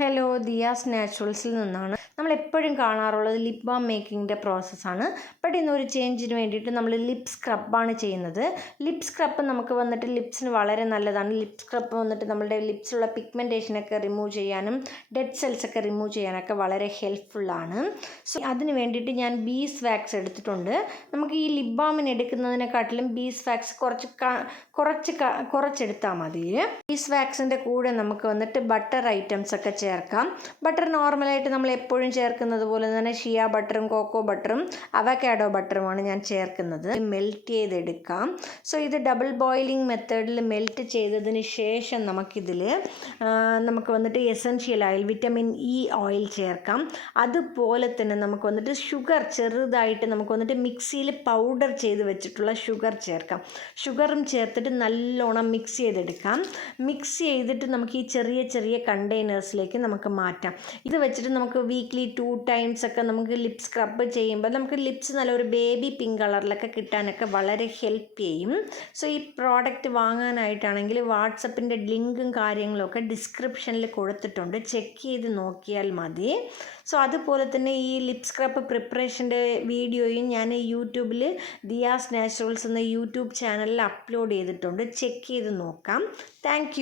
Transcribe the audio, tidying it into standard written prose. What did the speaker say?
Hello, Diaz നാച്ചുറൽസിൽ നിന്നാണ്. നമ്മളെപ്പോഴും കാണാറുള്ളത് ലിപ് ബാം മേക്കിങ്ങിൻ്റെ പ്രോസസ്സാണ്. ബട്ട് ഇന്നൊരു ചേഞ്ചിന് വേണ്ടിയിട്ട് നമ്മൾ ലിപ് സ്ക്രബാണ് ചെയ്യുന്നത്. ലിപ് സ്ക്രബ് നമുക്ക് വന്നിട്ട് ലിപ്സിന് വളരെ നല്ലതാണ്. ലിപ് സ്ക്രബ് വന്നിട്ട് നമ്മുടെ ലിപ്സിലുള്ള പിഗ്മെൻറ്റേഷനൊക്കെ റിമൂവ് ചെയ്യാനും ഡെഡ് സെൽസൊക്കെ റിമൂവ് ചെയ്യാനൊക്കെ വളരെ ഹെൽപ്ഫുള്ളാണ്. സോ അതിന് വേണ്ടിയിട്ട് ഞാൻ ബീസ് വാക്സ് എടുത്തിട്ടുണ്ട്. നമുക്ക് ഈ ലിപ് ബാമിന് എടുക്കുന്നതിനെക്കാട്ടിലും ബീസ് വാക്സ് കുറച്ചെടുത്താൽ മതി. ബീസ് വാക്സിൻ്റെ കൂടെ നമുക്ക് വന്നിട്ട് ബട്ടർ ഐറ്റംസ് ഒക്കെ ചേർക്കാം. ബട്ടർ നോർമലായിട്ട് നമ്മൾ എപ്പോഴും ചേർക്കുന്നത് പോലെ തന്നെ ഷിയ ബട്ടറും കോക്കോ ബട്ടറും അവക്കാഡോ ബട്ടറുമാണ് ഞാൻ ചേർക്കുന്നത്. മെൽറ്റ് ചെയ്തെടുക്കാം. സോ ഇത് ഡബിൾ ബോയിലിംഗ് മെത്തേഡിൽ മെൽറ്റ് ചെയ്തതിന് ശേഷം നമുക്ക് വന്നിട്ട് essential oil vitamin E oil ചേർക്കാം. അതുപോലെ തന്നെ നമുക്ക് വന്നിട്ട് ഷുഗർ ചെറുതായിട്ട് നമുക്ക് വന്നിട്ട് മിക്സിയിൽ പൗഡർ ചെയ്ത് വെച്ചിട്ടുള്ള ഷുഗർ ചേർക്കാം. ഷുഗറും ചേർത്തിട്ട് നല്ലോണം മിക്സ് ചെയ്തെടുക്കാം. മിക്സ് ചെയ്തിട്ട് നമുക്ക് ഈ ചെറിയ ചെറിയ കണ്ടെയ്നേഴ്സിലേക്ക് നമുക്ക് മാറ്റാം. ഇത് വെച്ചിട്ട് നമുക്ക് വീക്ക്ലി 2 times ഒക്കെ നമുക്ക് ലിപ് സ്ക്രബ് ചെയ്യുമ്പോൾ നമുക്ക് ലിപ്സ് നല്ലൊരു ബേബി പിങ്ക് കളറിലൊക്കെ കിട്ടാനൊക്കെ വളരെ ഹെൽപ്പ് ചെയ്യും. സോ ഈ പ്രോഡക്റ്റ് വാങ്ങാനായിട്ടാണെങ്കിൽ വാട്സപ്പിൻ്റെ ലിങ്കും കാര്യങ്ങളൊക്കെ ഡിസ്ക്രിപ്ഷനിൽ കൊടുത്തിട്ടുണ്ട്. ചെക്ക് ചെയ്ത് നോക്കിയാൽ മതി. സോ അതുപോലെ തന്നെ ഈ ലിപ് സ്ക്രബ് പ്രിപ്പറേഷൻ്റെ വീഡിയോയും ഞാൻ യൂട്യൂബിൽ ദിയാസ് നാച്ചുറൽസ് എന്ന യൂട്യൂബ് ചാനലിൽ അപ്ലോഡ് ചെയ്തിട്ടുണ്ട്. ചെക്ക് ചെയ്ത് നോക്കാം. താങ്ക്